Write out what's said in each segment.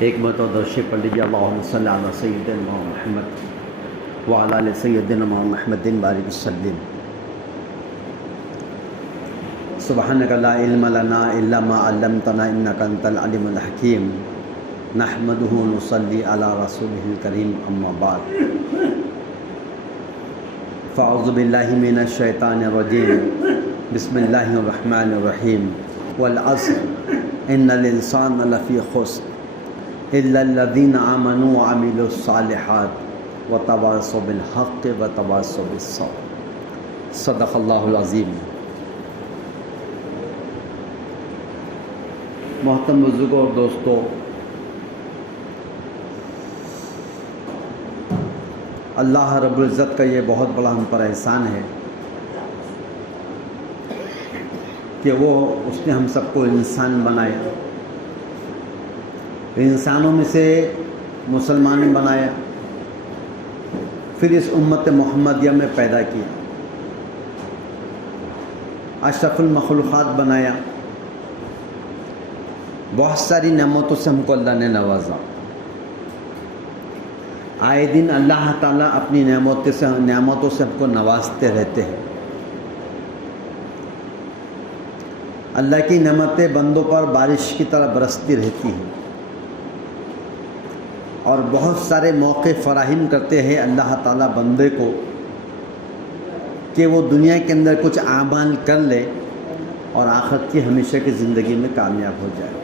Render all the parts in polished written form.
ایک مرتبہ درود پڑھ لیجیے، اللہم صلی علی سیدنا محمد وعلی آل سیدنا محمد بارک وسلم۔ سبحانک لا علم لنا الا ما علمتنا انک انت العلیم الحکیم، نحمدہ ونصلی علی رسولہ الکریم، اما بعد، فاعوذ باللہ من الشیطان الرجیم، بسم اللہ الرحمن الرحیم، والعصر ان الانسان لفی خسر الا الذین آمنوا وعملوا الصالحات وتواصوا بالحق وتواصوا بالصبر۔ صدق اللہ العظیم۔ محترم بزرگوں اور دوستو، اللہ رب العزت کا یہ بہت بڑا ہم پر احسان ہے کہ اس نے ہم سب کو انسان بنایا، انسانوں میں سے مسلمان بنایا، پھر اس امت محمدیہ میں پیدا کیا، اشرف المخلوقات بنایا، بہت ساری نعمتوں سے ہم کو اللہ نے نوازا۔ آئے دن اللہ تعالیٰ اپنی نعمتوں سے ہم کو نوازتے رہتے ہیں۔ اللہ کی نعمتیں بندوں پر بارش کی طرح برستی رہتی ہیں، اور بہت سارے موقع فراہم کرتے ہیں اللہ تعالیٰ بندے کو کہ وہ دنیا کے اندر کچھ اعمال کر لے اور آخرت کی ہمیشہ کی زندگی میں کامیاب ہو جائے۔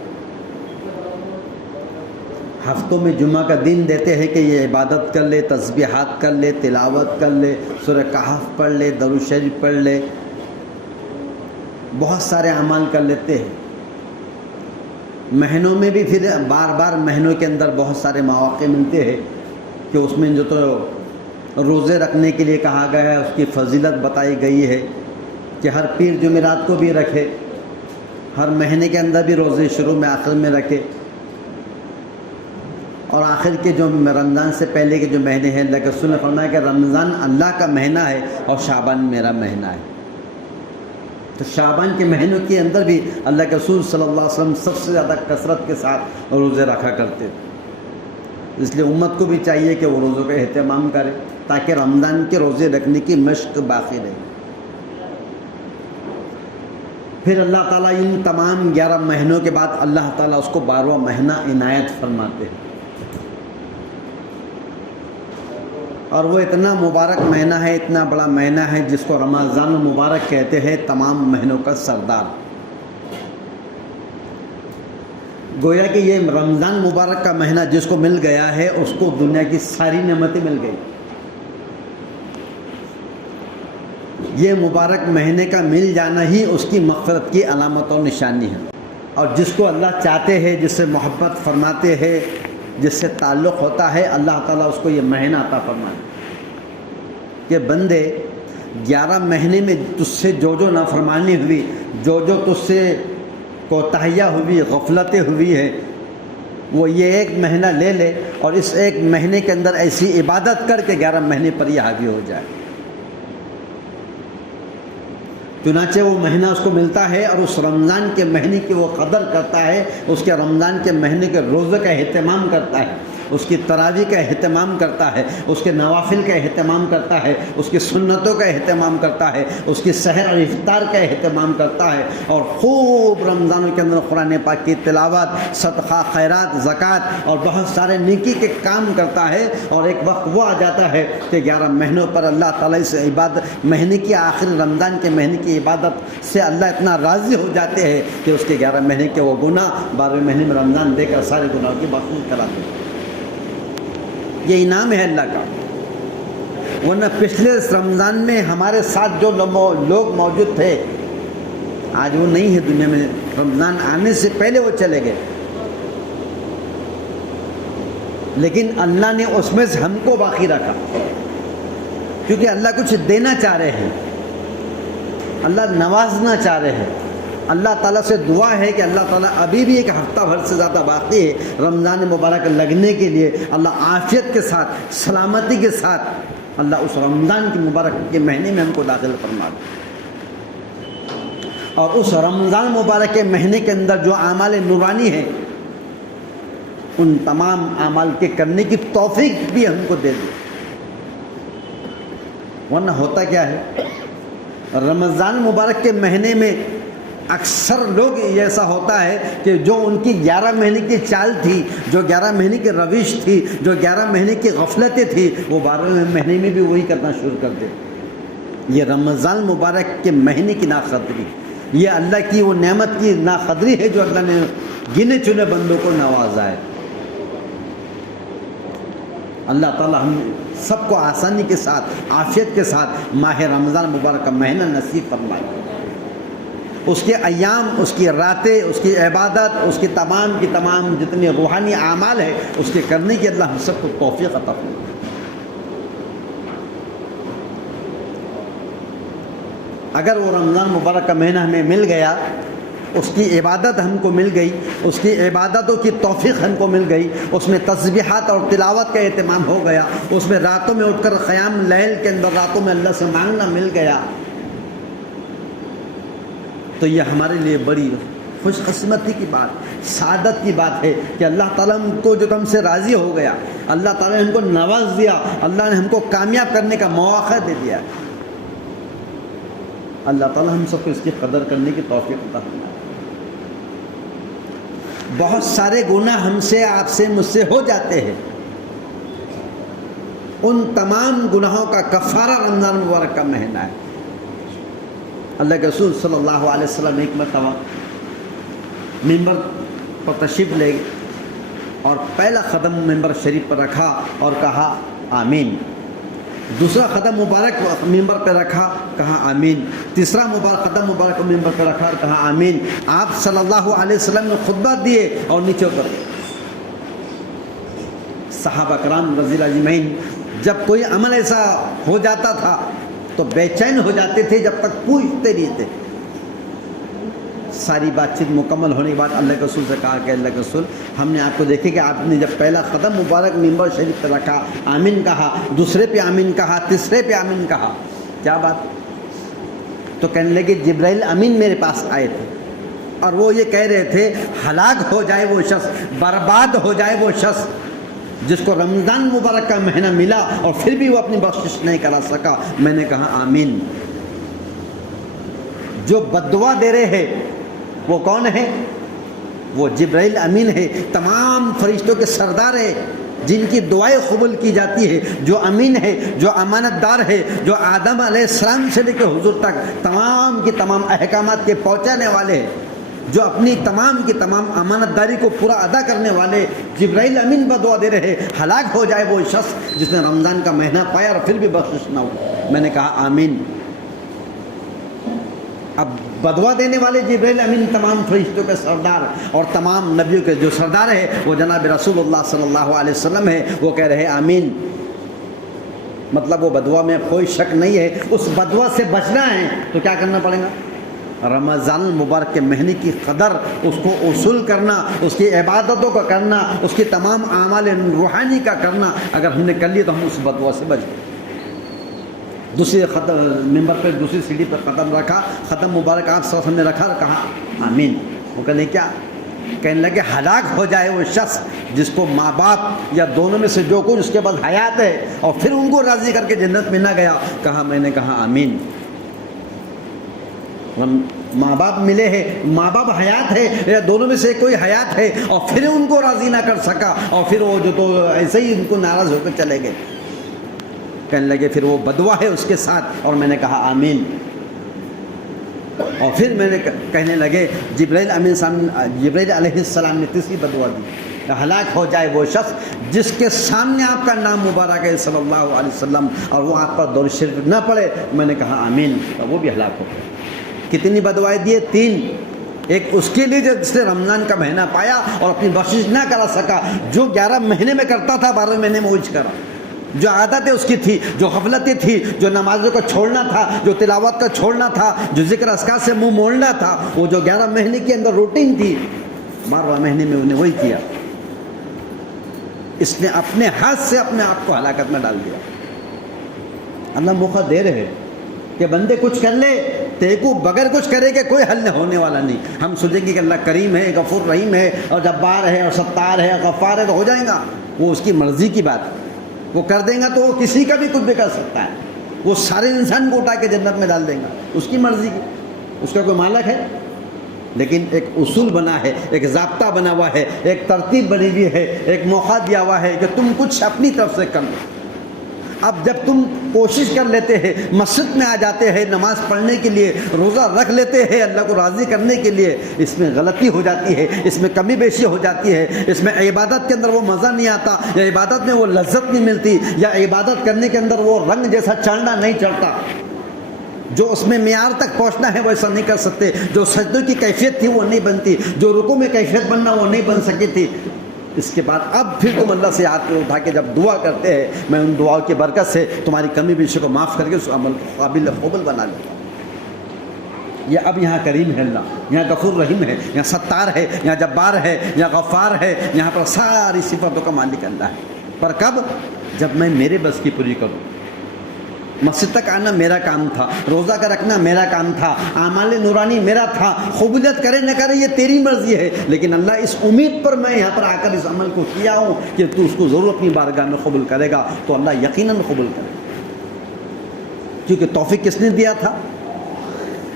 ہفتوں میں جمعہ کا دن دیتے ہیں کہ یہ عبادت کر لے، تسبیحات کر لے، تلاوت کر لے، سورہ کہف پڑھ لے، درود شریف پڑھ لے، بہت سارے اعمال کر لیتے ہیں۔ مہینوں میں بھی پھر بار بار مہینوں کے اندر بہت سارے مواقع ملتے ہیں کہ اس میں جو تو روزے رکھنے کے لیے کہا گیا ہے، اس کی فضیلت بتائی گئی ہے کہ ہر پیر جمعرات کو بھی رکھے، ہر مہینے کے اندر بھی روزے شروع میں آخر میں رکھے، اور آخر کے جو رمضان سے پہلے کے جو مہینے ہیں، اللہ کے رسول نے فرمایا کہ رمضان اللہ کا مہینہ ہے اور شعبان میرا مہینہ ہے۔ تو شعبان کے مہینوں کے اندر بھی اللہ کے رسول صلی اللہ علیہ وسلم سب سے زیادہ کثرت کے ساتھ روزے رکھا کرتے تھے۔ اس لیے امت کو بھی چاہیے کہ وہ روزوں کا اہتمام کرے تاکہ رمضان کے روزے رکھنے کی مشق باقی رہے۔ پھر اللہ تعالیٰ ان تمام 11 مہینوں کے بعد اللہ تعالیٰ اس کو 12واں مہینہ عنایت فرماتے ہیں، اور وہ اتنا مبارک مہینہ ہے، اتنا بڑا مہینہ ہے جس کو رمضان المبارک کہتے ہیں، تمام مہینوں کا سردار۔ گویا کہ یہ رمضان مبارک کا مہینہ جس کو مل گیا ہے اس کو دنیا کی ساری نعمتیں مل گئی۔ یہ مبارک مہینے کا مل جانا ہی اس کی مغفرت کی علامت اور نشانی ہے، اور جس کو اللہ چاہتے ہیں، جس سے محبت فرماتے ہیں، جس سے تعلق ہوتا ہے، اللہ تعالیٰ اس کو یہ مہینہ عطا فرمائے کہ بندے 11 مہینے میں تجھ سے جو نافرمانی ہوئی، جو تجھ سے کوتاہیاں ہوئی، غفلتیں ہوئی ہے، وہ یہ ایک مہینہ لے لے اور اس ایک مہینے کے اندر ایسی عبادت کر کے 11 مہینے پر یہ حاوی ہو جائے۔ چنانچہ وہ مہینہ اس کو ملتا ہے اور اس رمضان کے مہینے کی وہ قدر کرتا ہے، اس کے رمضان کے مہینے کے روزے کا اہتمام کرتا ہے، اس کی تراویح کا اہتمام کرتا ہے، اس کے نوافل کا اہتمام کرتا ہے، اس کی سنتوں کا اہتمام کرتا ہے، اس کی سحر اور افطار کا اہتمام کرتا ہے، اور خوب رمضانوں کے اندر قرآن پاک کی تلاوت، صدقہ، خیرات، زکوٰۃ اور بہت سارے نیکی کے کام کرتا ہے۔ اور ایک وقت وہ آ جاتا ہے کہ 11 مہینوں پر اللہ تعالیٰ اس عبادت مہینے کی آخر رمضان کے مہینے کی عبادت سے اللہ اتنا راضی ہو جاتے ہیں کہ اس کے 11 مہینے کے وہ گناہ 12ویں مہینے میں رمضان دے کر سارے گناہوں کی معافی کرا دیتے ہیں۔ یہ انعام ہے اللہ کا۔ ورنہ پچھلے رمضان میں ہمارے ساتھ جو لوگ موجود تھے آج وہ نہیں ہے دنیا میں، رمضان آنے سے پہلے وہ چلے گئے، لیکن اللہ نے اس میں سے ہم کو باقی رکھا، کیونکہ اللہ کچھ دینا چاہ رہے ہیں، اللہ نوازنا چاہ رہے ہیں۔ اللہ تعالیٰ سے دعا ہے کہ اللہ تعالیٰ ابھی بھی ایک ہفتہ بھر سے زیادہ باقی ہے رمضان مبارک لگنے کے لیے، اللہ عافیت کے ساتھ، سلامتی کے ساتھ اللہ اس رمضان کی مبارک کے مہینے میں ہم کو داخل فرما دے۔ اور اس رمضان مبارک کے مہینے کے اندر جو اعمال نورانی ہیں ان تمام اعمال کے کرنے کی توفیق بھی ہم کو دے دے. ورنہ ہوتا کیا ہے، رمضان مبارک کے مہینے میں اکثر لوگ ایسا ہوتا ہے کہ جو ان کی 11 مہینے کی چال تھی، جو 11 مہینے کی روش تھی، جو 11 مہینے کی غفلتیں تھی، وہ 12ویں مہینے میں بھی وہی کرنا شروع کر دے. یہ رمضان مبارک کے مہینے کی ناقدری، یہ اللہ کی وہ نعمت کی ناقدری ہے جو اللہ نے گنے چنے بندوں کو نوازا ہے. اللہ تعالی ہم سب کو آسانی کے ساتھ، عافیت کے ساتھ ماہ رمضان مبارک کا مہینہ نصیب فرمائے. اس کے ایام، اس کی راتیں، اس کی عبادت، اس کی تمام جتنے روحانی اعمال ہیں اس کے کرنے کی اللہ ہم سب کو توفیق عطا فرمائے. اگر وہ رمضان مبارک کا مہینہ ہمیں مل گیا، اس کی عبادت ہم کو مل گئی، اس کی عبادتوں کی توفیق ہم کو مل گئی، اس میں تسبیحات اور تلاوت کا اہتمام ہو گیا، اس میں راتوں میں اٹھ کر قیام لیل کے اندر راتوں میں اللہ سے مانگنا مل گیا، تو یہ ہمارے لیے بڑی خوش قسمتی کی بات، سعادت کی بات ہے کہ اللہ تعالیٰ ہم کو جو ہم سے راضی ہو گیا، اللہ تعالیٰ نے ہم کو نواز دیا، اللہ نے ہم کو کامیاب کرنے کا مواقع دے دیا. اللہ تعالیٰ ہم سب کو اس کی قدر کرنے کی توفیق عطا فرمائے. بہت سارے گناہ ہم سے، آپ سے، مجھ سے ہو جاتے ہیں. ان تمام گناہوں کا کفارہ رمضان مبارک کا مہینہ ہے. اللہ کے رسول صلی اللہ علیہ وسلم ایک مرتبہ ممبر پر تشریف لے اور پہلا قدم ممبر شریف پر رکھا اور کہا آمین. دوسرا قدم مبارک ممبر پہ رکھا، کہا آمین. تیسرا قدم مبارک ممبر پہ رکھا اور کہا آمین. آپ صلی اللہ علیہ وسلم نے خطبہ دیے اور نیچے اتر گئے. صحابہ کرام رضی اللہ اجمعین جب کوئی عمل ایسا ہو جاتا تھا تو بے چین ہو جاتے تھے، جب تک پوچھتے نہیں تھے. ساری بات چیت مکمل ہونے کے بعد اللہ کے رسول سے کہا کہ اللہ کے رسول، ہم نے آپ کو دیکھے کہ آپ نے جب پہلا قدم مبارک ممبر شریف پہ رکھا آمین کہا، دوسرے پہ آمین کہا، تیسرے پہ آمین کہا، کیا بات؟ تو کہنے لگے جبرائیل امین میرے پاس آئے تھے اور وہ یہ کہہ رہے تھے ہلاک ہو جائے وہ شخص، برباد ہو جائے وہ شخص جس کو رمضان مبارک کا مہینہ ملا اور پھر بھی وہ اپنی بخشش نہیں کرا سکا. میں نے کہا آمین. جو بد دعا دے رہے ہیں وہ کون ہے؟ وہ جبرائیل امین ہے، تمام فرشتوں کے سردار ہے جن کی دعائیں قبول کی جاتی ہے، جو امین ہے، جو امانت دار ہے، جو آدم علیہ السلام سے لے کے حضور تک تمام کی تمام احکامات کے پہنچانے والے ہیں، جو اپنی تمام کی تمام امانت داری کو پورا ادا کرنے والے. جبرائیل امین بدعا دے رہے ہلاک ہو جائے وہ شخص جس نے رمضان کا مہینہ پایا اور پھر بھی بخشش نہ ہو. میں نے کہا آمین. اب بدعا دینے والے جبرائیل امین تمام فرشتوں کے سردار اور تمام نبیوں کے جو سردار ہے وہ جناب رسول اللہ صلی اللہ علیہ وسلم ہے، وہ کہہ رہے آمین. مطلب وہ بدعا میں کوئی شک نہیں ہے. اس بدعا سے بچنا ہے تو کیا کرنا پڑے گا؟ رمضان المبارک کے مہینے کی قدر، اس کو اصول کرنا، اس کی عبادتوں کا کرنا، اس کی تمام اعمال روحانی کا کرنا. اگر ہم نے کر لی تو ہم اس بدعا سے بچ گئے. دوسری ممبر پہ دوسری سیڑھی پر قدم رکھا، قدم مبارک آپ صلی اللہ علیہ وسلم نے رکھا اور کہا آمین. وہ کہنے کیا؟ کہنے لگے ہلاک ہو جائے وہ شخص جس کو ماں باپ یا دونوں میں سے جو کچھ اس کے بعد حیات ہے اور پھر ان کو راضی کر کے جنت میں نہ گیا. کہا میں نے کہا آمین. ماں باپ ملے ہیں، ماں باپ حیات ہے یا دونوں میں سے کوئی حیات ہے اور پھر ان کو راضی نہ کر سکا اور پھر وہ جو تو ایسے ہی ان کو ناراض ہو کر چلے گئے. کہنے لگے پھر وہ بدعا ہے اس کے ساتھ. اور میں نے کہا آمین. اور پھر میں نے کہنے لگے جبرائیل علیہ السلام نے تیسری بدعا دی، ہلاک ہو جائے وہ شخص جس کے سامنے آپ کا نام مبارک ہے صلی اللہ علیہ وسلم اور وہ آپ پر درود شریف نہ پڑے. میں نے کہا آمین. اور وہ بھی ہلاک ہو گئے. کتنی بدعائیں دیے؟ 3. ایک اس کے لیے جس نے رمضان کا مہینہ پایا اور اپنی بخشش نہ کرا سکا، جو 11 مہینے میں کرتا تھا 12 مہینے میں وہی کرا، جو عادتیں اس کی تھی، جو غفلتیں تھی، جو نمازوں کو چھوڑنا تھا، جو تلاوت کا چھوڑنا تھا، جو ذکر اذکار سے منہ موڑنا تھا، وہ جو 11 مہینے کے اندر روٹین تھی 12واں مہینے میں انہیں وہی کیا. اس نے اپنے ہاتھ سے اپنے آپ کو ہلاکت میں ڈال دیا. اللہ موقع دے رہے کہ بندے کچھ کر لے تیکو بغیر کچھ کرے کہ کوئی حل ہونے والا نہیں. ہم سوچیں گے کہ اللہ کریم ہے, غفور رحیم ہے, اور جبار ہے, اور ستار ہے, غفار ہے, تو ہو جائیں گا. وہ اس کی مرضی کی بات ہے. وہ کر دیں گا تو وہ کسی کا بھی کچھ بھی کر سکتا ہے. وہ سارے انسان کو اٹھا کے جنت میں ڈال دیں گا, اس کی مرضی کی. اس کا کوئی مالک ہے. لیکن ایک اصول بنا ہے, ایک ضابطہ بنا ہوا ہے, ایک ترتیب بنی ہوئی ہے, ایک موقع دیا ہوا ہے کہ تم کچھ اپنی طرف سے کر لو. اب جب تم کوشش کر لیتے ہیں, مسجد میں آ جاتے ہیں نماز پڑھنے کے لیے, روزہ رکھ لیتے ہیں اللہ کو راضی کرنے کے لیے, اس میں غلطی ہو جاتی ہے, اس میں کمی بیشی ہو جاتی ہے, اس میں عبادت کے اندر وہ مزہ نہیں آتا, یا عبادت میں وہ لذت نہیں ملتی, یا عبادت کرنے کے اندر وہ رنگ جیسا چڑھنا نہیں چڑھتا. جو اس میں معیار تک پہنچنا ہے وہ ایسا نہیں کر سکتے. جو سجدوں کی کیفیت تھی وہ نہیں بنتی, جو رکوع میں کیفیت بننا وہ نہیں بن سکی تھی. اس کے بعد اب پھر تم اللہ سے ہاتھ میں اٹھا کے جب دعا کرتے ہیں, میں ان دعاؤں کی برکت سے تمہاری کمی بیشی کو معاف کر کے اس عمل کو قابل قبول بنا لیتا ہوں. یہ اب یہاں کریم ہے اللہ, یہاں غفور رحیم ہے, یہاں ستار ہے, یہاں جبار ہے, یہاں غفار ہے, یہاں پر ساری صفاتوں کا مالک اللہ ہے. پر کب؟ جب میں میرے بس کی پوری کروں. مسجد تک آنا میرا کام تھا, روزہ کا رکھنا میرا کام تھا, اعمال نورانی میرا تھا, قبولیت کرے نہ کرے یہ تیری مرضی ہے. لیکن اللہ اس امید پر میں یہاں پر آ کر اس عمل کو کیا ہوں کہ تو اس کو ضرور اپنی بارگاہ میں قبول کرے گا. تو اللہ یقیناً قبول کرے گا, کیونکہ توفیق کس نے دیا تھا؟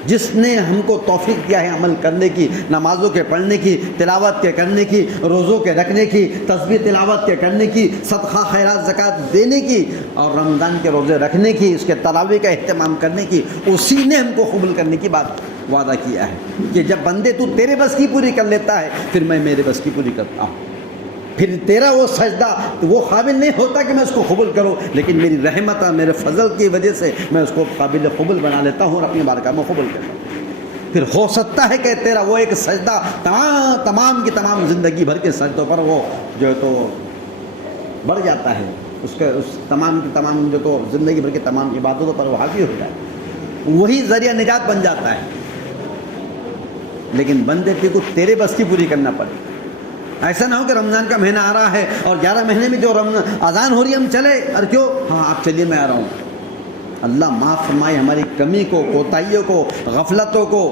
جس نے ہم کو توفیق دیا ہے عمل کرنے کی, نمازوں کے پڑھنے کی, تلاوت کے کرنے کی, روزوں کے رکھنے کی, تسبیح تلاوت کے کرنے کی, صدقہ خیرات زکوٰۃ دینے کی, اور رمضان کے روزے رکھنے کی, اس کے تراویح کا اہتمام کرنے کی. اسی نے ہم کو قبول کرنے کی بات وعدہ کیا ہے کہ جب بندے تو تیرے بس کی پوری کر لیتا ہے پھر میں میرے بس کی پوری کرتا ہوں. پھر تیرا وہ سجدہ وہ قابل نہیں ہوتا کہ میں اس کو قبول کروں, لیکن میری رحمت اور میرے فضل کی وجہ سے میں اس کو قابل قبول بنا لیتا ہوں اور اپنی بارگاہ میں قبول کرتا ہوں. پھر ہو سکتا ہے کہ تیرا وہ ایک سجدہ تمام کی تمام زندگی بھر کے سجدوں پر وہ جو ہے تو بڑھ جاتا ہے, اس تمام کی تمام جو تو زندگی بھر کے تمام عبادتوں پر وہ حاوی ہو جائے, وہی ذریعہ نجات بن جاتا ہے. لیکن بندے کو تیرے بس کی پوری کرنا پڑے. ایسا نہ ہو کہ رمضان کا مہینہ آ رہا ہے اور 11 مہینے میں جو اذان ہو رہی ہے ہم چلے, اور کیوں, ہاں آپ چلیے میں آ رہا ہوں. اللہ معاف فرمائے ہماری کمی کو, کوتاہیوں کو, غفلتوں کو,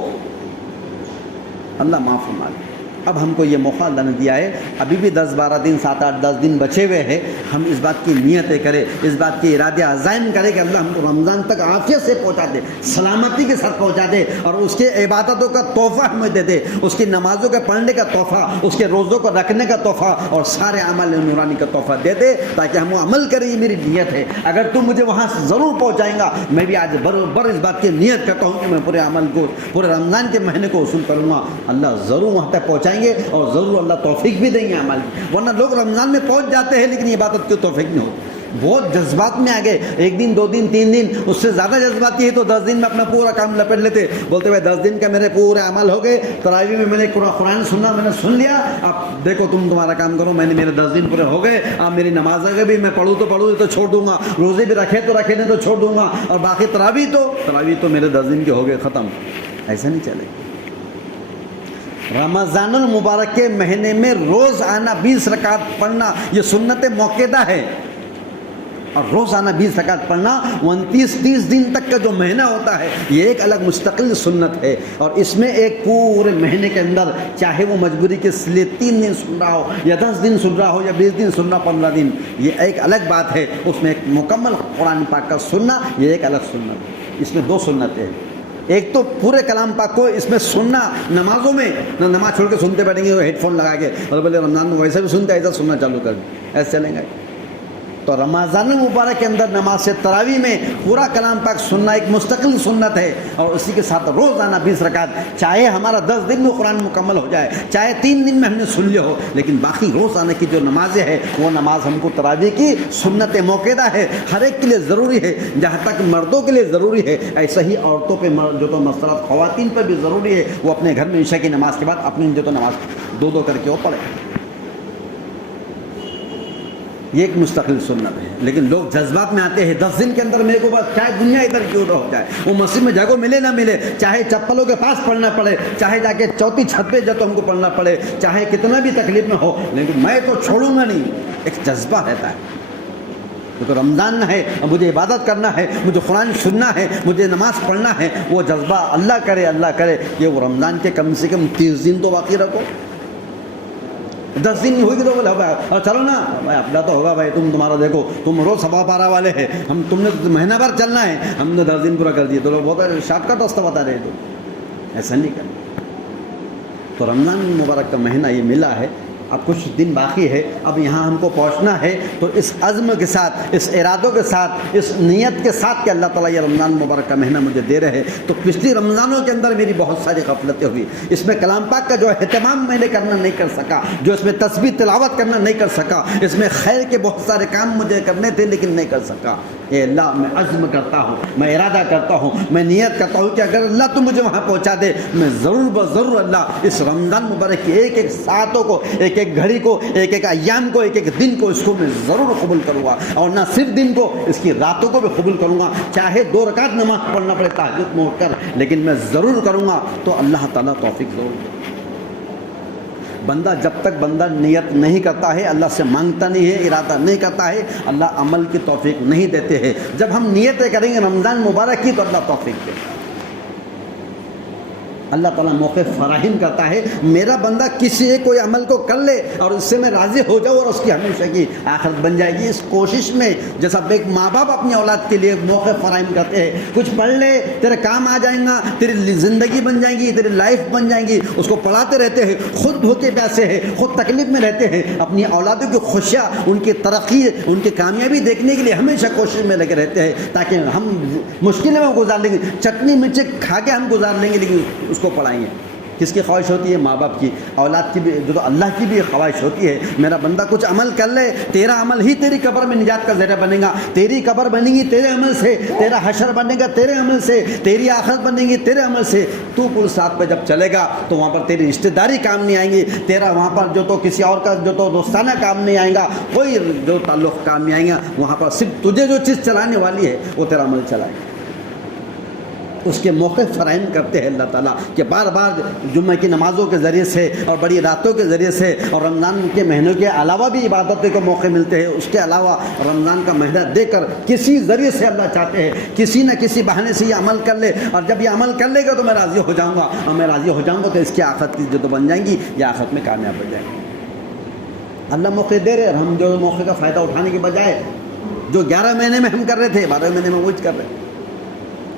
اللہ معاف فرمائے. اب ہم کو یہ موقع اللہ نے دیا ہے, ابھی بھی 10-12 دن 7-8-10 دن بچے ہوئے ہیں. ہم اس بات کی نیتیں کریں, اس بات کی ارادے عزائم کریں کہ اللہ ہم کو رمضان تک عافیت سے پہنچا دے, سلامتی کے ساتھ پہنچا دے, اور اس کے عبادتوں کا تحفہ ہمیں دے دے, اس کی نمازوں کے پڑھنے کا تحفہ, اس کے روزوں کو رکھنے کا تحفہ, اور سارے اعمال نورانی کا تحفہ دے دے, تاکہ ہم وہ عمل کریں. یہ میری نیت ہے. اگر تم مجھے وہاں سے ضرور پہنچائیں گا, میں بھی آج برابر اس بات کی نیت کرتا ہوں کہ میں پورے عمل کو, پورے رمضان کے مہینے کو وصول کروں گا. اللہ ضرور وہاں تک پہنچائیں گے, اور ضرور اللہ توفیق بھی دیں گے عمل کی. ورنہ لوگ رمضان میں پہنچ جاتے ہیں لیکن عبادت کی توفیق نہیں ہوتی. بہت جذبات میں آ گئے, 1 دن 2 دن 3 دن, اس سے زیادہ جذباتی ہے تو 10 دن میں اپنا پورا کام لپیٹ لیتے, بولتے ہوئے 10 دن کا میرے پورے عمل ہو گئے, تراویح میں میں نے قرآن سننا, میں نے سن لیا, اب دیکھو تمہارا کام کرو, میں نے میرے 10 دن پورے ہو گئے, اب میری نماز اگر بھی میں پڑھوں تو چھوڑ دوں گا, روزے بھی رکھے تو رکھے نہیں تو چھوڑ دوں گا, اور باقی تراویح تو میرے 10 دن کے ہو گئے, ختم. ایسا نہیں چلے. رمضان المبارک کے مہینے میں روز آنا 20 رکعت پڑھنا یہ سنت موقعہ ہے, اور روزانہ 20 رکعت پڑھنا 29-30 دن تک کا جو مہینہ ہوتا ہے یہ ایک الگ مستقل سنت ہے. اور اس میں ایک پورے مہینے کے اندر چاہے وہ مجبوری کے لیے 3 دن سن رہا ہو, یا 10 دن سن رہا ہو, یا 20 دن سن رہا, 15 دن, یہ ایک الگ بات ہے. اس میں ایک مکمل قرآن پاک کا سننا یہ ایک الگ سنت ہے. اس میں 2 سنتیں ہیں. ایک تو پورے کلام پاک کو اس میں سننا, نمازوں میں نہ نماز چھوڑ کے سنتے بیٹھیں گے ہیڈ فون لگا کے, اور بولے رمضان میں ویسے بھی سنتے, ایسا سننا چالو کر دیں, ایسے چلیں گے. تو رمضان المبارک کے اندر نماز سے تراویح میں پورا کلام پاک سننا ایک مستقل سنت ہے, اور اسی کے ساتھ روزانہ 20 رکعت, چاہے ہمارا 10 دن میں قرآن مکمل ہو جائے, چاہے 3 دن میں ہم نے سن لیا ہو, لیکن باقی روزانہ کی جو نمازیں ہیں وہ نماز ہم کو تراویح کی سنت موقعہ ہے, ہر ایک کے لیے ضروری ہے. جہاں تک مردوں کے لیے ضروری ہے, ایسا ہی عورتوں پہ جو تو مسلط خواتین پر بھی ضروری ہے, وہ اپنے گھر میں عشاء کی نماز کے بعد اپنی جو تو نماز 2 کر کے وہ پڑھے. یہ ایک مستقل سنت ہے. لیکن لوگ جذبات میں آتے ہیں, 10 دن کے اندر میرے کو بس چاہے دنیا ادھر کیوں نہ ہو جائے, وہ مسجد میں جگہ ملے نہ ملے, چاہے چپلوں کے پاس پڑھنا پڑے, چاہے جا کے 4تھی چھت پہ جب تو ہم کو پڑھنا پڑے, چاہے کتنا بھی تکلیف میں ہو, لیکن میں تو چھوڑوں گا نہیں. ایک جذبہ رہتا ہے. کیونکہ رمضان ہے، مجھے عبادت کرنا ہے، مجھے قرآن سننا ہے، مجھے نماز پڑھنا ہے، وہ جذبہ اللہ کرے کہ وہ رمضان کے کم سے کم 30 دن تو باقی رکھو. 10 دن نہیں ہوگی تو بولے بھائی چلو نا بھائی اپنا تو ہوگا بھائی، تمہارا دیکھو تم روز 1.25 والے ہیں، تم نے مہینہ بھر چلنا ہے، ہم نے 10 دن پورا کر دیے. تو لوگ بہت شارٹ کٹ راستہ بتا رہے. تو ایسا نہیں کرنا. تو رمضان مبارک کا مہینہ یہ ملا ہے، اب کچھ دن باقی ہے. اب یہاں ہم کو پہنچنا ہے تو اس عزم کے ساتھ، اس ارادوں کے ساتھ، اس نیت کے ساتھ کہ اللہ تعالیٰ یہ رمضان مبارک کا مہینہ مجھے دے رہے. تو پچھلی رمضانوں کے اندر میری بہت ساری غفلتیں ہوئی. اس میں کلام پاک کا جو اہتمام میں نے کرنا نہیں کر سکا، جو اس میں تسبیح تلاوت کرنا نہیں کر سکا، اس میں خیر کے بہت سارے کام مجھے کرنے تھے لیکن نہیں کر سکا. اے اللہ میں عزم کرتا ہوں، میں ارادہ کرتا ہوں، میں نیت کرتا ہوں کہ اگر اللہ تو مجھے وہاں پہنچا دے، میں ضرور بضرور اللہ اس رمضان مبارک کی ایک ایک ساعتوں کو، ایک ایک گھڑی کو، ایک ایک ایام کو، ایک ایک دن کو، اس کو میں ضرور قبول کروں گا. اور نہ صرف دن کو، اس کی راتوں کو بھی قبول کروں گا. چاہے 2 رکعت نماز پڑھنا پڑے تہجد میں اٹھ کر، لیکن میں ضرور کروں گا. تو اللہ تعالیٰ توفیق ضرور دے. بندہ جب تک بندہ نیت نہیں کرتا ہے، اللہ سے مانگتا نہیں ہے، ارادہ نہیں کرتا ہے، اللہ عمل کی توفیق نہیں دیتے ہیں. جب ہم نیتیں کریں گے رمضان مبارک کی تو اللہ توفیق دے. اللہ تعالیٰ موقع فراہم کرتا ہے. میرا بندہ کسی ایک کوئی عمل کو کر لے اور اس سے میں راضی ہو جاؤں اور اس کی ہمیشہ کی آخرت بن جائے گی. اس کوشش میں جیسا ایک ماں باپ اپنی اولاد کے لیے موقع فراہم کرتے ہیں، کچھ پڑھ لے تیرے کام آ جائیں گا، تیری زندگی بن جائیں گی، تیری لائف بن جائیں گی. اس کو پڑھاتے رہتے ہیں، خود بھوکے پیاسے ہیں، خود تکلیف میں رہتے ہیں. اپنی اولادوں کی خوشیاں، ان کی ترقی، ان کی کامیابی دیکھنے کے لیے ہمیشہ کوشش میں لگے رہتے ہیں تاکہ ہم مشکلیں میں گزار لیں گے. چٹنی مرچی کھا کے ہم گزار لیں گے لیکن اس کو پڑھائیں گے. کس کی خواہش ہوتی ہے؟ ماں باپ کی. اولاد کی بھی، جو اللہ کی بھی خواہش ہوتی ہے میرا بندہ کچھ عمل کر لے. تیرا عمل ہی تیری قبر میں نجات کا ذریعہ بنے گا. تیری قبر بنے گی تیرے عمل سے، تیرا حشر بنے گا تیرے عمل سے، تیری آخرت بنے گی تیرے عمل سے. تو پور ساتھ پہ جب چلے گا تو وہاں پر تیری رشتہ داری کام نہیں آئیں گی، تیرا وہاں پر جو تو کسی اور کا جو تو دوستانہ کام نہیں آئے گا، کوئی جو تعلق کام نہیں آئے گا. وہاں پر صرف تجھے جو چیز چلانے والی ہے وہ تیرا عمل چلائے گا. اس کے موقع فراہم کرتے ہیں اللہ تعالیٰ کہ بار بار جمعہ کی نمازوں کے ذریعے سے اور بڑی راتوں کے ذریعے سے اور رمضان کے مہینوں کے علاوہ بھی عبادتوں کے موقع ملتے ہیں. اس کے علاوہ رمضان کا مہینہ دے کر کسی ذریعے سے اللہ چاہتے ہیں کسی نہ کسی بہانے سے یہ عمل کر لے، اور جب یہ عمل کر لے گا تو میں راضی ہو جاؤں گا، اور میں راضی ہو جاؤں گا تو اس کی آخرت کی جو بن جائیں گی، یہ آخرت میں کامیاب ہو جائیں گی. اللہ موقع دے رہے اور ہم جو موقع کا فائدہ اٹھانے کے بجائے جو 11 مہینے میں ہم کر رہے تھے 12 مہینے میں وہی کر رہے ہیں.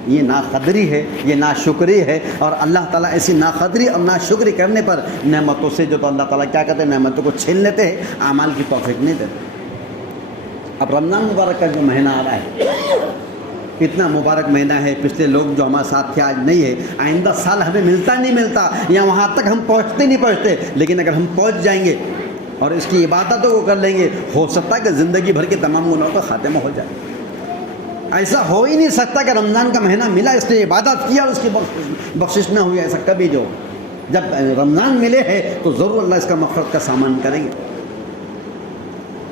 یہ ناقدری ہے، یہ ناشکری ہے. اور اللہ تعالیٰ ایسی ناقدری اور ناشکری کرنے پر نعمتوں سے جو تو اللہ تعالیٰ کیا کہتے ہیں، نعمتوں کو چھین لیتے ہیں، اعمال کی توفیق نہیں دیتے. اب رمضان مبارک کا جو مہینہ آ رہا ہے، اتنا مبارک مہینہ ہے. پچھلے لوگ جو ہمارے ساتھ تھے آج نہیں ہے، آئندہ سال ہمیں ملتا نہیں ملتا یا وہاں تک ہم پہنچتے نہیں پہنچتے، لیکن اگر ہم پہنچ جائیں گے اور اس کی عبادتوں کو کر لیں گے، ہو سکتا ہے کہ زندگی بھر کے تمام گناہوں کا خاتمہ ہو جائے. ایسا ہو ہی نہیں سکتا کہ رمضان کا مہینہ ملا اس نے عبادت کیا اور اس کی بخشش نہ ہوئی. ایسا کبھی جو جب رمضان ملے ہے تو ضرور اللہ اس کا مغفرت کا سامان کریں گے.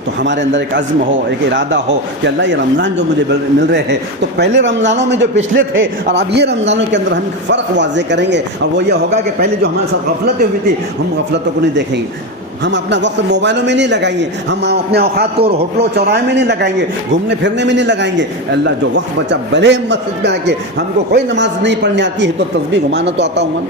تو ہمارے اندر ایک عزم ہو، ایک ارادہ ہو کہ اللہ یہ رمضان جو مجھے مل رہے ہیں، تو پہلے رمضانوں میں جو پچھلے تھے اور اب یہ رمضانوں کے اندر ہم فرق واضح کریں گے. اور وہ یہ ہوگا کہ پہلے جو ہمارے ساتھ غفلتیں ہوئی تھی، ہم غفلتوں کو نہیں دیکھیں گے. ہم اپنا وقت موبائلوں میں نہیں لگائیں گے، ہم اپنے اوقات کو ہوٹلوں چوراہے میں نہیں لگائیں گے، گھومنے پھرنے میں نہیں لگائیں گے. اللہ جو وقت بچا بھلے مسجد میں آ کے ہم کو کوئی نماز نہیں پڑھنے آتی ہے تو تسبیح گھمانا تو آتا ہوں.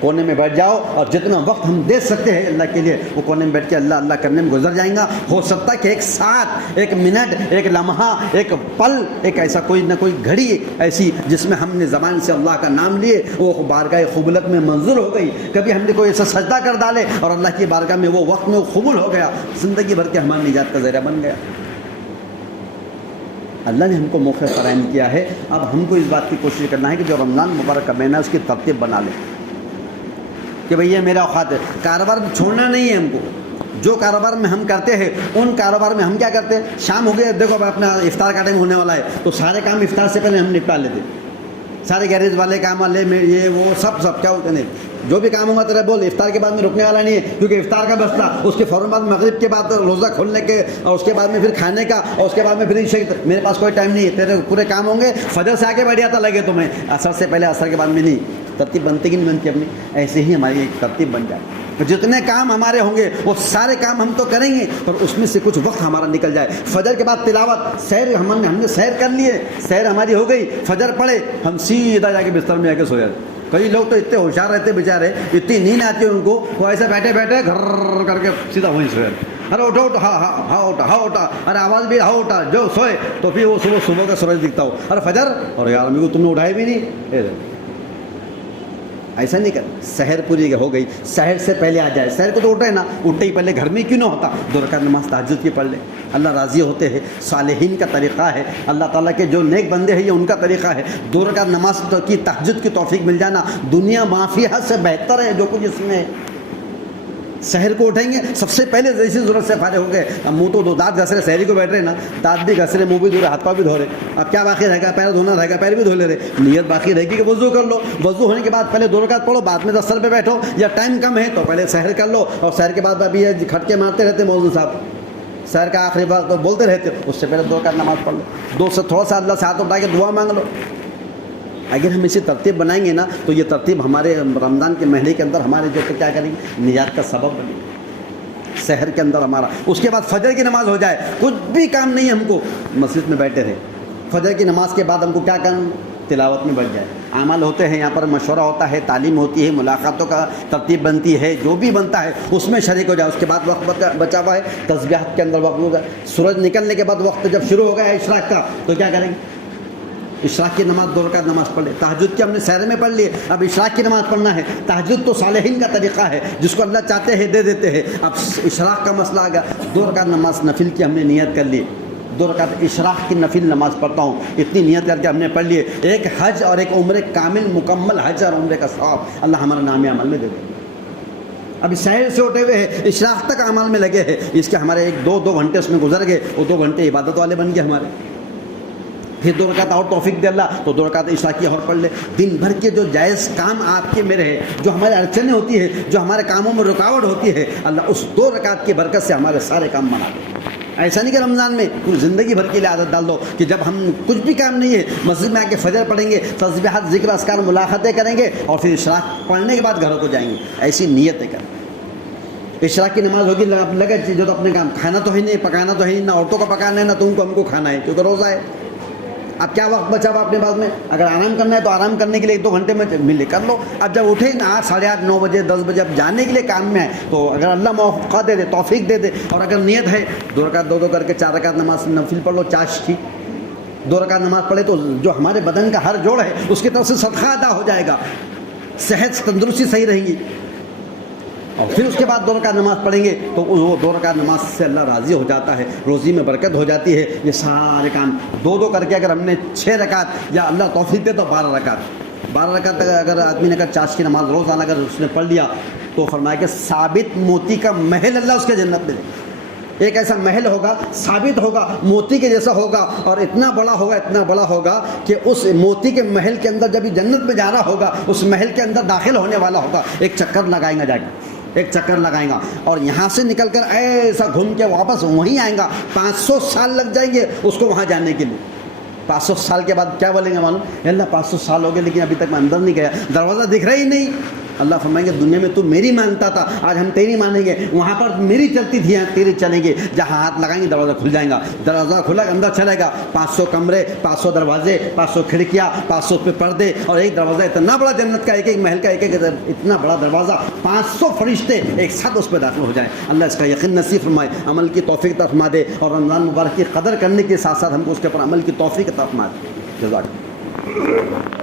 کونے میں بیٹھ جاؤ اور جتنا وقت ہم دے سکتے ہیں اللہ کے لیے وہ کونے میں بیٹھ کے اللہ اللہ کرنے میں گزر جائیں گا. ہو سکتا ہے کہ ایک ساتھ، ایک منٹ، ایک لمحہ، ایک پل، ایک ایسا کوئی نہ کوئی گھڑی ایسی جس میں ہم نے زبان سے اللہ کا نام لیے وہ بارگاہ قبولت میں منظور ہو گئی. کبھی ہم نے کوئی ایسا سجدہ کر ڈالے اور اللہ کی بارگاہ میں وہ وقت میں وہ قبول ہو گیا، زندگی بھر کے ہماری نجات کا ذریعہ بن گیا. اللہ نے ہم کو موقع فراہم کیا ہے. اب ہم کو اس بات کی کوشش کرنا ہے کہ جو رمضان مبارک کا مہینہ اس کی ترتیب بنا لیں کہ بھئی یہ میرا اوقات ہے. کاروبار چھوڑنا نہیں ہے ہم کو. جو کاروبار میں ہم کرتے ہیں ان کاروبار میں ہم کیا کرتے ہیں، شام ہو گئے، دیکھو اپنا افطار کا ٹائم ہونے والا ہے تو سارے کام افطار سے پہلے ہم نپٹا لیتے. سارے گیریج والے کام والے میں یہ وہ سب کیا ہوتے ہیں، جو بھی کام ہوگا تیرا بول افطار کے بعد میں رکنے والا نہیں ہے، کیونکہ افطار کا بستا اس کے فوراً بعد مغرب کے بعد روزہ کھولنے کے اور اس کے بعد میں پھر کھانے کا اور اس کے بعد میں پھر عشاء. میرے پاس کوئی ٹائم نہیں ہے، تیرے پورے کام ہوں گے. فجر سے آگے بیٹھ جاتا لگے تمہیں، عصر سے پہلے عصر کے بعد میں نہیں. ترتیب بنتی کہ نہیں بنتی اپنی؟ ایسے ہی ہماری ایک ترتیب بن جائے. جتنے کام ہمارے ہوں گے وہ سارے کام ہم تو کریں گے، پر اس میں سے کچھ وقت ہمارا نکل جائے۔ فجر کے بعد تلاوت، سیر، ہم نے سیر کر لیے، سیر ہماری ہو گئی، فجر پڑھے، ہم سیدھا جا کے بستر میں جا کے سو جاتے۔ کئی لوگ تو اتنے ہوشیار رہتے بیچارے، اتنی نیند آتی ہے ان کو، وہ ایسے بیٹھے بیٹھے گھر کر کے سیدھا وہیں سو جاتے۔ ارے اٹھو اٹھو، ہاں ہاں ہاں اٹھا، ہاں اٹھا، ارے آواز بھی ہاں اٹھا، جو سوئے تو پھر وہ صبح کا سورج دکھتا ہو، ارے فجر، اور یار امی کو تم نے اٹھائے بھی نہیں۔ ایسا نہیں کر، سحر پوری ہو گئی، سحر سے پہلے آ جائے، سحر کو تو اٹھے نا، اٹھتے ہی پہلے گھر میں کیوں نہ ہوتا 2 رکعت نماز تہجد کی پڑھ لے، اللہ راضی ہوتے ہیں۔ صالحین کا طریقہ ہے، اللہ تعالیٰ کے جو نیک بندے ہیں یہ ان کا طریقہ ہے، 2 رکعت نماز کی تہجد کی توفیق مل جانا دنیا مافیہ سے بہتر ہے جو کچھ اس میں ہے۔ سحر کو اٹھیں گے، سب سے پہلے جیسی ضرورت سے فارغ ہو گئے، اب منہ تو دو دانت گھس رہے، سحری کو بیٹھ رہے نا، دانت بھی گھس رہے، منہ بھی دھو رہے، ہاتھ پاؤں بھی دھو رہے، اب کیا باقی رہے گا؟ پیر دھونا رہے گا، پیر بھی دھو لے رہے، نیت باقی رہے گی کہ وضو کر لو، وضو ہونے کے بعد پہلے 2 رکعت پڑھو، بعد میں دستر پہ بیٹھو، یا ٹائم کم ہے تو پہلے سحر کر لو، اور سحر کے بعد ابھی کھٹکے مارتے رہتے مولوی صاحب، سحر کا آخری وقت تو بولتے رہتے، اس سے پہلے 2 رکعت نماز پڑھ لو، 2 سے تھوڑا سا اللہ سے ہاتھ اٹھا کے دعا مانگ لو۔ اگر ہم اسی ترتیب بنائیں گے نا تو یہ ترتیب ہمارے رمضان کے مہینے کے اندر ہمارے جو کیا کریں گے، نجات کا سبب بنے گی سحر کے اندر ہمارا۔ اس کے بعد فجر کی نماز ہو جائے، کچھ بھی کام نہیں ہم کو، مسجد میں بیٹھے رہے، فجر کی نماز کے بعد ہم کو کیا کرنا، تلاوت میں بیٹھ جائے، عمل ہوتے ہیں، یہاں پر مشورہ ہوتا ہے، تعلیم ہوتی ہے، ملاقاتوں کا ترتیب بنتی ہے، جو بھی بنتا ہے اس میں شریک ہو جائے۔ اس کے بعد وقت بچا ہوا ہے، تسبیحات کے اندر وقت ہوگا، سورج نکلنے کے بعد وقت جب شروع ہو گیا ہے اشراق کا تو کیا کریں گے، اشراق کی نماز 2 رکعت نماز پڑھ لے۔ تہجد کی ہم نے سحر میں پڑھ لیے، اب اشراق کی نماز پڑھنا ہے۔ تہجد تو صالحین کا طریقہ ہے، جس کو اللہ چاہتے ہیں دے دیتے ہیں۔ اب اشراق کا مسئلہ آ گیا، 2 رکعت نماز نفل کی ہم نے نیت کر لی، 2 رکعت اشراق کی نفل نماز پڑھتا ہوں، اتنی نیت کر کے ہم نے پڑھ لیے، ایک حج اور ایک عمرے کامل مکمل حج اور عمرے کا ثواب اللہ ہمارے نام عمل میں دے دے۔ ابھی سحر سے اٹھے ہوئے ہیں، اشراق تک عمل میں لگے ہیں، اس کے ہمارے 1-2 گھنٹے اس میں گزر گئے، وہ 2 گھنٹے عبادت والے بن گئے ہمارے۔ پھر 2 رکعت اور توفیق دے اللہ تو 2 رکعت عشاء کی اور پڑھ لے۔ دن بھر کے جو جائز کام آپ کے میرے ہیں، جو ہمارے اڑچنیں ہوتی ہے، جو ہمارے کاموں میں رکاوٹ ہوتی ہے، اللہ اس 2 رکعت کی برکت سے ہمارے سارے کام بنا دے۔ ایسا نہیں کہ رمضان میں پوری زندگی بھر کے لیے عادت ڈال دو کہ جب ہم کچھ بھی کام نہیں ہے مسجد میں آ کے فجر پڑھیں گے، تسبیحات، ذکر، اذکار، ملاقاتیں کریں گے اور پھر اشراق پڑھنے کے بعد گھروں کو جائیں گے، ایسی نیتیں کریں۔ اشراق کی نماز ہوگی، لگا جو تو اپنے کام، کھانا تو ہے نہیں، پکانا تو ہے نہیں، نہ عورتوں کو پکانا ہے نہ تم کو ہم کو کھانا ہے کیونکہ روزہ ہے۔ اب کیا وقت بچا ہوا اپنے پاس میں، اگر آرام کرنا ہے تو آرام کرنے کے لیے 1-2 گھنٹے میں ملے کر لو۔ اب جب اٹھے نا 8، 8:30، 9 بجے، 10 بجے اب جانے کے لیے کام میں ہے تو اگر اللہ موقع دے دے، توفیق دے دے، اور اگر نیت ہے 2 رکعت 2 کر کے 4 رکعت نماز نفل پڑھ لو، چاش کی 2 رکعت نماز پڑھے تو جو ہمارے بدن کا ہر جوڑ ہے اس کی طرف سے صدقہ ادا ہو جائے گا، صحت تندرستی صحیح رہیں گی۔ اور پھر اس کے بعد 2 رکعت نماز پڑھیں گے تو وہ 2 رکعت نماز سے اللہ راضی ہو جاتا ہے، روزی میں برکت ہو جاتی ہے۔ یہ سارے کام 2 کر کے اگر ہم نے 6 رکعت یا اللہ توفیق دے تو 12 رکعت اگر آدمی نے اگر چاش کی نماز روزانہ اگر اس نے پڑھ لیا تو فرمایا کہ ثابت موتی کا محل اللہ اس کے جنت میں دے گا۔ ایک ایسا محل ہوگا، ثابت ہوگا، موتی کے جیسا ہوگا، اور اتنا بڑا ہوگا کہ اس موتی کے محل کے اندر جب یہ جنت میں جا رہا ہوگا، اس محل کے اندر داخل ہونے والا ہوگا، ایک چکر لگائیں گا، جا کے ایک چکر لگائیں گا اور یہاں سے نکل کر ایسا گھوم کے واپس وہیں آئیں گا، 500 سال لگ جائیں گے اس کو وہاں جانے کے لیے۔ 500 سال کے بعد کیا بولیں گے معلوم؟ اللہ 500 سال ہو گئے لیکن ابھی تک میں اندر نہیں گیا، دروازہ دکھ رہا ہی نہیں۔ اللہ فرمائیں گے دنیا میں تو میری مانتا تھا، آج ہم تیری مانیں گے، وہاں پر میری چلتی تھی، یہاں تیری چلیں گے، جہاں ہاتھ لگائیں گے دروازہ کھل جائے گا، دروازہ کھلا اندر چلے گا، 500 کمرے، 500 دروازے، 500 کھڑکیاں، 500 پہ پردے، اور ایک دروازہ اتنا بڑا جنت کا، ایک محل کا ایک اتنا بڑا دروازہ، 500 فرشتے ایک ساتھ اس پہ داخل ہو جائیں۔ اللہ اس کا یقین نصیب فرمائے، عمل کی توفیق عطا فرما دے، اور رمضان مبارک کی قدر کرنے کے ساتھ ساتھ ہم کو اس کے اوپر عمل کی توفیق عطا فرما دے۔ جزاک اللہ۔